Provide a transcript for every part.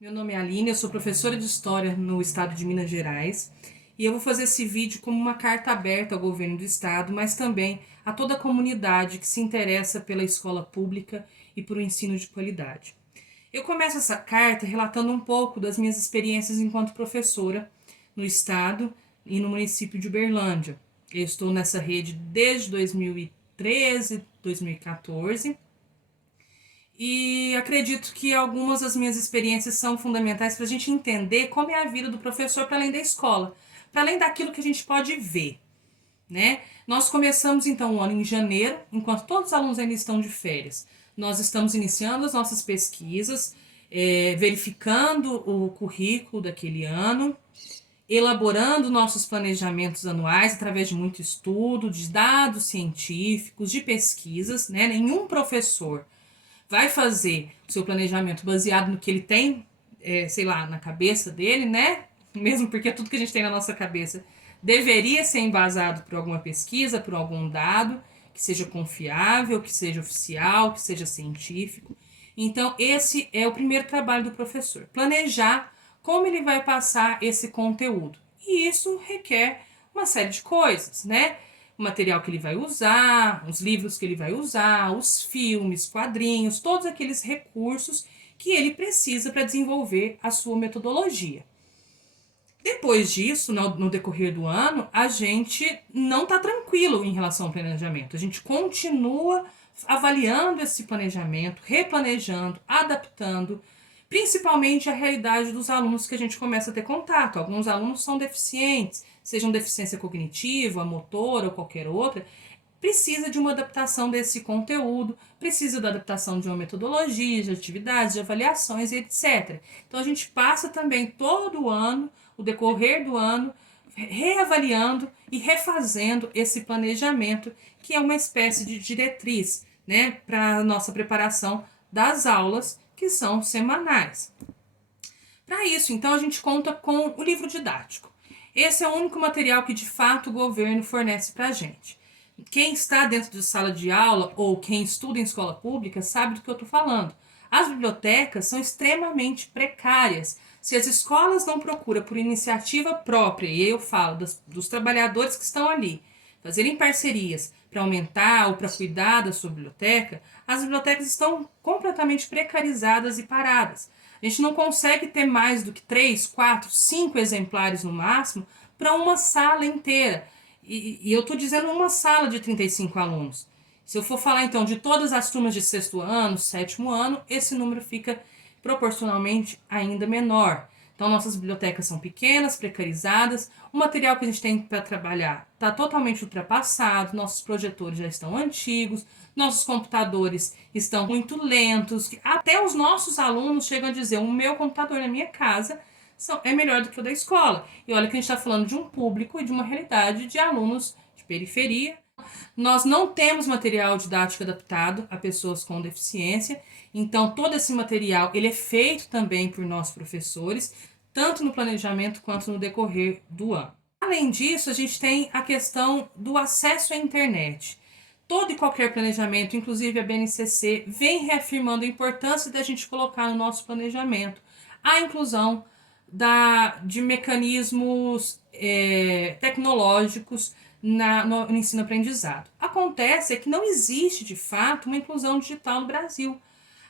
Meu nome é Aline, eu sou professora de História no estado de Minas Gerais e eu vou fazer esse vídeo como uma carta aberta ao governo do estado, mas também a toda a comunidade que se interessa pela escola pública e por um ensino de qualidade. Eu começo essa carta relatando um pouco das minhas experiências enquanto professora no estado e no município de Uberlândia. Eu estou nessa rede desde 2013, 2014. E acredito que algumas das minhas experiências são fundamentais para a gente entender como é a vida do professor para além da escola, para além daquilo que a gente pode ver, né? Nós começamos então o ano em janeiro, enquanto todos os alunos ainda estão de férias. Nós estamos iniciando as nossas pesquisas, verificando o currículo daquele ano, elaborando nossos planejamentos anuais através de muito estudo, de dados científicos, de pesquisas, né? Nenhum professor vai fazer o seu planejamento baseado no que ele tem, sei lá, na cabeça dele, né? Mesmo porque tudo que a gente tem na nossa cabeça deveria ser embasado por alguma pesquisa, por algum dado que seja confiável, que seja oficial, que seja científico. Então, esse é o primeiro trabalho do professor: planejar como ele vai passar esse conteúdo. E isso requer uma série de coisas, né? O material que ele vai usar, os livros que ele vai usar, os filmes, quadrinhos, todos aqueles recursos que ele precisa para desenvolver a sua metodologia. Depois disso, no decorrer do ano, a gente não está tranquilo em relação ao planejamento. A gente continua avaliando esse planejamento, replanejando, adaptando, principalmente à realidade dos alunos que a gente começa a ter contato. Alguns alunos são deficientes, sejam deficiência cognitiva, motora ou qualquer outra, precisa de uma adaptação desse conteúdo, precisa da adaptação de uma metodologia, de atividades, de avaliações, etc. Então a gente passa também todo o ano, o decorrer do ano, reavaliando e refazendo esse planejamento, que é uma espécie de diretriz, né, para a nossa preparação das aulas, que são semanais. Para isso, então, a gente conta com o livro didático. Esse é o único material que, de fato, o governo fornece para a gente. Quem está dentro de sala de aula ou quem estuda em escola pública sabe do que eu estou falando. As bibliotecas são extremamente precárias. Se as escolas não procuram por iniciativa própria, e eu falo dos trabalhadores que estão ali, fazerem parcerias para aumentar ou para cuidar da sua biblioteca, as bibliotecas estão completamente precarizadas e paradas. A gente não consegue ter mais do que 3, 4, 5 exemplares no máximo para uma sala inteira. E eu estou dizendo uma sala de 35 alunos. Se eu for falar então de todas as turmas de sexto ano, sétimo ano, esse número fica proporcionalmente ainda menor. Então, nossas bibliotecas são pequenas, precarizadas, o material que a gente tem para trabalhar está totalmente ultrapassado, nossos projetores já estão antigos, nossos computadores estão muito lentos, até os nossos alunos chegam a dizer: o meu computador na minha casa é melhor do que o da escola. E olha que a gente está falando de um público e de uma realidade de alunos de periferia. Nós não temos material didático adaptado a pessoas com deficiência, então todo esse material ele é feito também por nós professores, tanto no planejamento quanto no decorrer do ano. Além disso, a gente tem a questão do acesso à internet. Todo e qualquer planejamento, inclusive a BNCC, vem reafirmando a importância da gente colocar no nosso planejamento a inclusão de mecanismos tecnológicos no ensino-aprendizado. Acontece que não existe, de fato, uma inclusão digital no Brasil.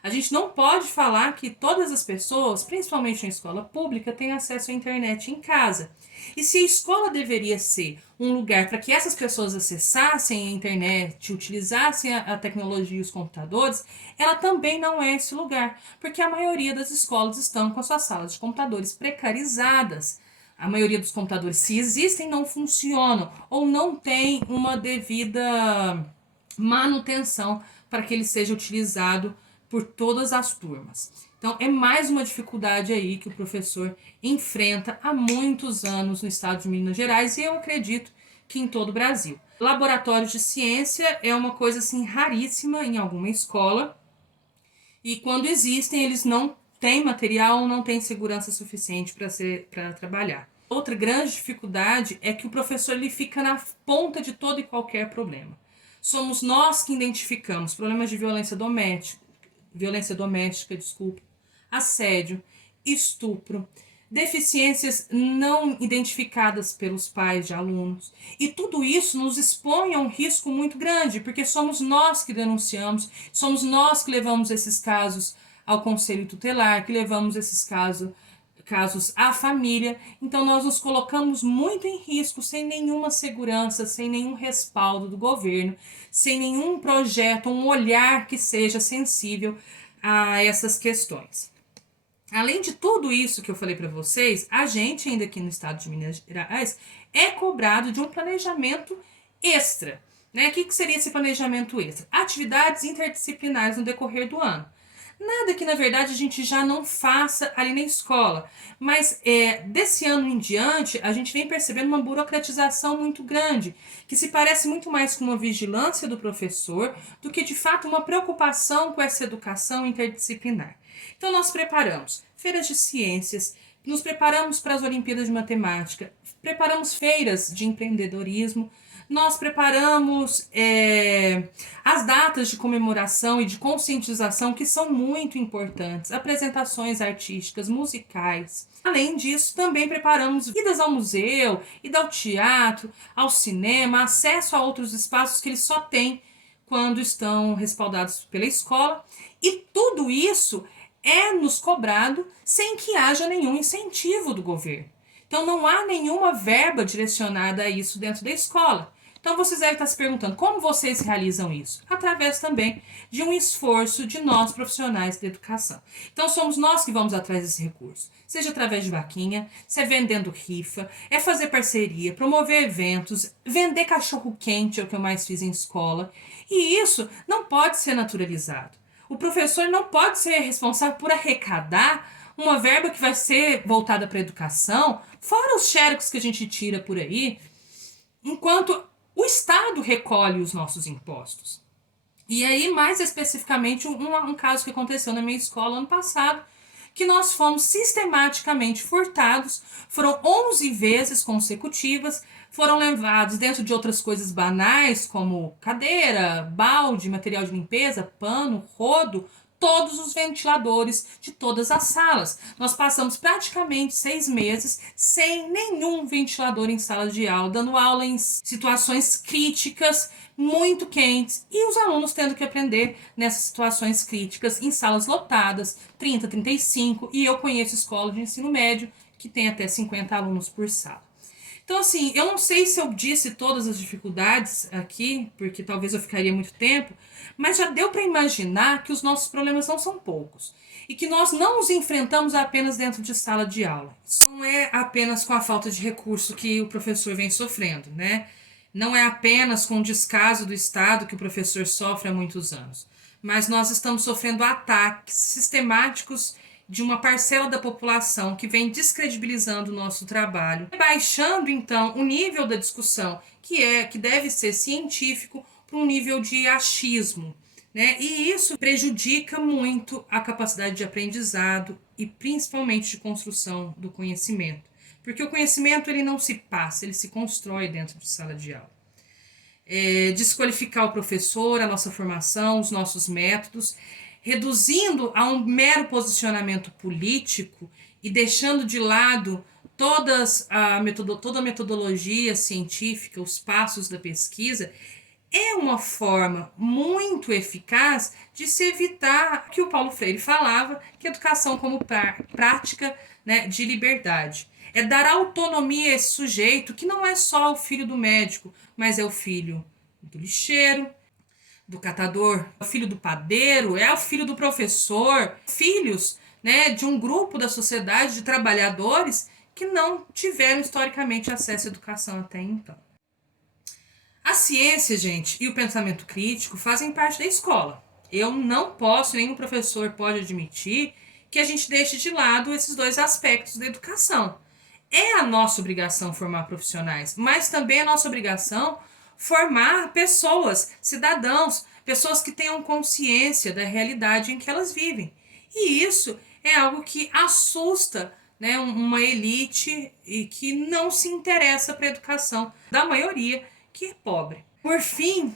A gente não pode falar que todas as pessoas, principalmente na escola pública, têm acesso à internet em casa. E se a escola deveria ser um lugar para que essas pessoas acessassem a internet, utilizassem a tecnologia e os computadores, ela também não é esse lugar, porque a maioria das escolas estão com as suas salas de computadores precarizadas. A maioria dos computadores, se existem, não funcionam ou não tem uma devida manutenção para que ele seja utilizado por todas as turmas. Então, é mais uma dificuldade aí que o professor enfrenta há muitos anos no estado de Minas Gerais e eu acredito que em todo o Brasil. Laboratórios de ciência é uma coisa assim raríssima em alguma escola e quando existem, eles não têm material, não têm segurança suficiente para trabalhar. Outra grande dificuldade é que o professor ele fica na ponta de todo e qualquer problema. Somos nós que identificamos problemas de violência doméstica, assédio, estupro, deficiências não identificadas pelos pais de alunos. E tudo isso nos expõe a um risco muito grande, porque somos nós que denunciamos, somos nós que levamos esses casos ao conselho tutelar, que levamos esses casos à família. Então nós nos colocamos muito em risco, sem nenhuma segurança, sem nenhum respaldo do governo, sem nenhum projeto, um olhar que seja sensível a essas questões. Além de tudo isso que eu falei para vocês, a gente ainda aqui no estado de Minas Gerais é cobrado de um planejamento extra. Né? O que seria esse planejamento extra? Atividades interdisciplinares no decorrer do ano. Nada que, na verdade, a gente já não faça ali na escola. Mas desse ano em diante, a gente vem percebendo uma burocratização muito grande, que se parece muito mais com uma vigilância do professor do que, de fato, uma preocupação com essa educação interdisciplinar. Então, nós preparamos feiras de ciências, nos preparamos para as Olimpíadas de Matemática, preparamos feiras de empreendedorismo, nós preparamos as datas de comemoração e de conscientização, que são muito importantes, apresentações artísticas, musicais. Além disso, também preparamos idas ao museu, ida ao teatro, ao cinema, acesso a outros espaços que eles só têm quando estão respaldados pela escola. E tudo isso é nos cobrado sem que haja nenhum incentivo do governo. Então não há nenhuma verba direcionada a isso dentro da escola. Então vocês devem estar se perguntando como vocês realizam isso? Através também de um esforço de nós profissionais da educação. Então somos nós que vamos atrás desse recurso. Seja através de vaquinha, se é vendendo rifa, é fazer parceria, promover eventos, vender cachorro quente, é o que eu mais fiz em escola. E isso não pode ser naturalizado. O professor não pode ser responsável por arrecadar uma verba que vai ser voltada para a educação, fora os xerox que a gente tira por aí, enquanto o Estado recolhe os nossos impostos. E aí, mais especificamente, um caso que aconteceu na minha escola ano passado, que nós fomos sistematicamente furtados, foram 11 vezes consecutivas, foram levados dentro de outras coisas banais, como cadeira, balde, material de limpeza, pano, rodo, todos os ventiladores de todas as salas. Nós passamos praticamente 6 meses sem nenhum ventilador em sala de aula, dando aula em situações críticas, muito quentes, e os alunos tendo que aprender nessas situações críticas em salas lotadas, 30, 35, e eu conheço escola de ensino médio que tem até 50 alunos por sala. Então, assim, eu não sei se eu disse todas as dificuldades aqui, porque talvez eu ficaria muito tempo, mas já deu para imaginar que os nossos problemas não são poucos e que nós não os enfrentamos apenas dentro de sala de aula. Isso não é apenas com a falta de recurso que o professor vem sofrendo, né? Não é apenas com o descaso do Estado que o professor sofre há muitos anos, mas nós estamos sofrendo ataques sistemáticos de uma parcela da população que vem descredibilizando o nosso trabalho, baixando então o nível da discussão, que deve ser científico, para um nível de achismo, né? E isso prejudica muito a capacidade de aprendizado e principalmente de construção do conhecimento, porque o conhecimento ele não se passa, ele se constrói dentro de sala de aula. Desqualificar o professor, a nossa formação, os nossos métodos, reduzindo a um mero posicionamento político e deixando de lado toda a metodologia científica, os passos da pesquisa, é uma forma muito eficaz de se evitar que o Paulo Freire falava, que educação como prática, né, de liberdade. É dar autonomia a esse sujeito que não é só o filho do médico, mas é o filho do lixeiro, do catador, é o filho do padeiro, é o filho do professor, filhos, né, de um grupo da sociedade de trabalhadores que não tiveram historicamente acesso à educação até então. A ciência, gente, e o pensamento crítico fazem parte da escola. Eu não posso, nenhum professor pode admitir que a gente deixe de lado esses dois aspectos da educação. É a nossa obrigação formar profissionais, mas também é a nossa obrigação formar pessoas, cidadãos, pessoas que tenham consciência da realidade em que elas vivem. E isso é algo que assusta, né, uma elite e que não se interessa para a educação da maioria, que é pobre. Por fim,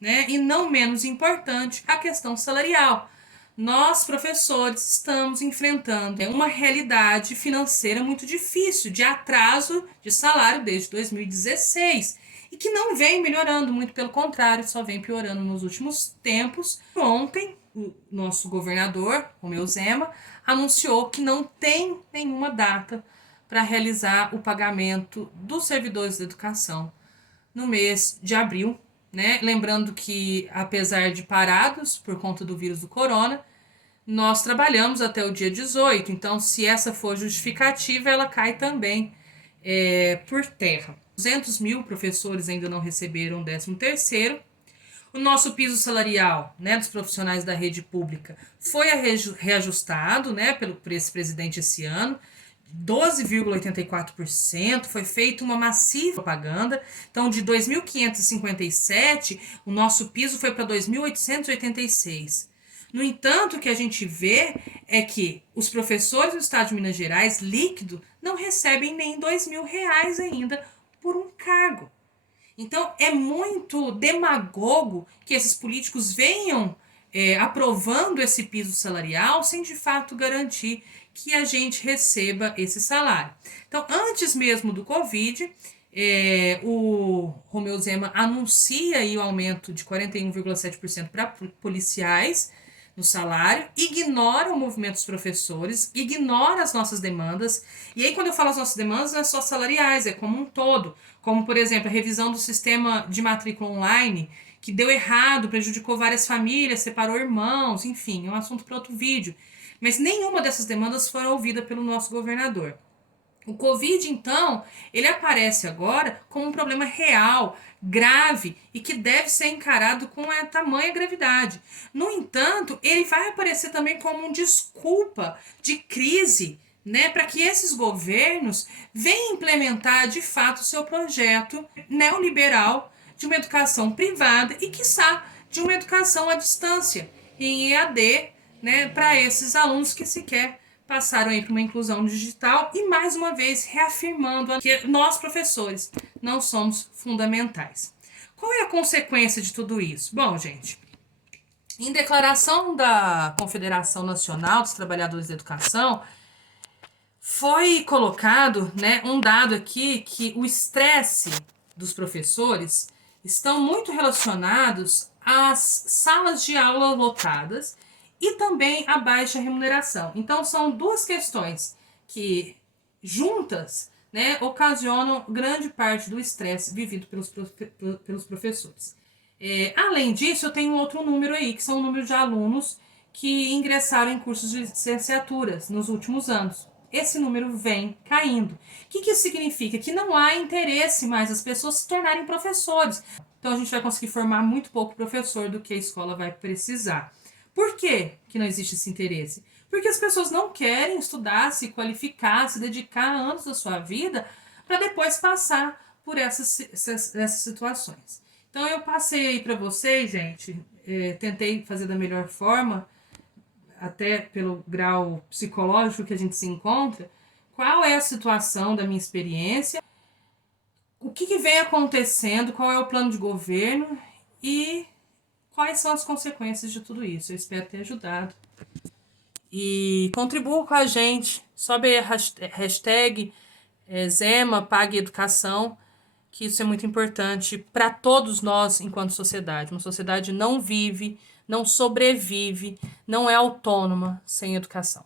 né, e não menos importante, a questão salarial. nós, professores, estamos enfrentando uma realidade financeira muito difícil, de atraso de salário desde 2016, e que não vem melhorando, muito pelo contrário, só vem piorando nos últimos tempos. Ontem, o nosso governador, Romeu Zema, anunciou que não tem nenhuma data para realizar o pagamento dos servidores da educação no mês de abril, né? Lembrando que, apesar de parados por conta do vírus do corona, nós trabalhamos até o dia 18, então se essa for justificativa, ela cai também por terra. 200 mil professores ainda não receberam o 13º. O nosso piso salarial, né, dos profissionais da rede pública foi reajustado, né, por esse presidente esse ano, 12,84%, foi feita uma massiva propaganda. Então, de 2.557, o nosso piso foi para 2.886. No entanto, o que a gente vê é que os professores do estado de Minas Gerais, líquido, não recebem nem R$ 2.000 ainda por um cargo. Então, é muito demagogo que esses políticos venham aprovando esse piso salarial sem de fato garantir que a gente receba esse salário. Então, antes mesmo do Covid, o Romeu Zema anuncia aí o aumento de 41,7% para policiais no salário, ignora o movimento dos professores, ignora as nossas demandas. E aí, quando eu falo as nossas demandas, não é só salariais, é como um todo. Como, por exemplo, a revisão do sistema de matrícula online, que deu errado, prejudicou várias famílias, separou irmãos, enfim, é um assunto para outro vídeo. Mas nenhuma dessas demandas foi ouvida pelo nosso governador. O Covid, então, ele aparece agora como um problema real, grave e que deve ser encarado com a tamanha gravidade. No entanto, ele vai aparecer também como uma desculpa de crise, né, para que esses governos venham implementar de fato o seu projeto neoliberal de uma educação privada e, quiçá, de uma educação à distância, em EAD, né, para esses alunos que sequer passaram aí para uma inclusão digital e, mais uma vez, reafirmando que nós, professores, não somos fundamentais. Qual é a consequência de tudo isso? Bom, gente, em declaração da Confederação Nacional dos Trabalhadores da Educação, foi colocado, né, um dado aqui que o estresse dos professores estão muito relacionados às salas de aula lotadas e também a baixa remuneração. Então, são duas questões que, juntas, né, ocasionam grande parte do estresse vivido pelos professores. Além disso, eu tenho outro número aí, que são o número de alunos que ingressaram em cursos de licenciaturas nos últimos anos. Esse número vem caindo. O que isso significa? Que não há interesse mais das pessoas se tornarem professores. Então, a gente vai conseguir formar muito pouco professor do que a escola vai precisar. Por que não existe esse interesse? Porque as pessoas não querem estudar, se qualificar, se dedicar anos da sua vida para depois passar por essas situações. Então, eu passei aí para vocês, gente, tentei fazer da melhor forma, até pelo grau psicológico que a gente se encontra, qual é a situação da minha experiência, o que vem acontecendo, qual é o plano de governo e quais são as consequências de tudo isso. Eu espero ter ajudado. E contribua com a gente. Sobe a hashtag Zema Pague Educação, que isso é muito importante para todos nós enquanto sociedade. Uma sociedade não vive, não sobrevive, não é autônoma sem educação.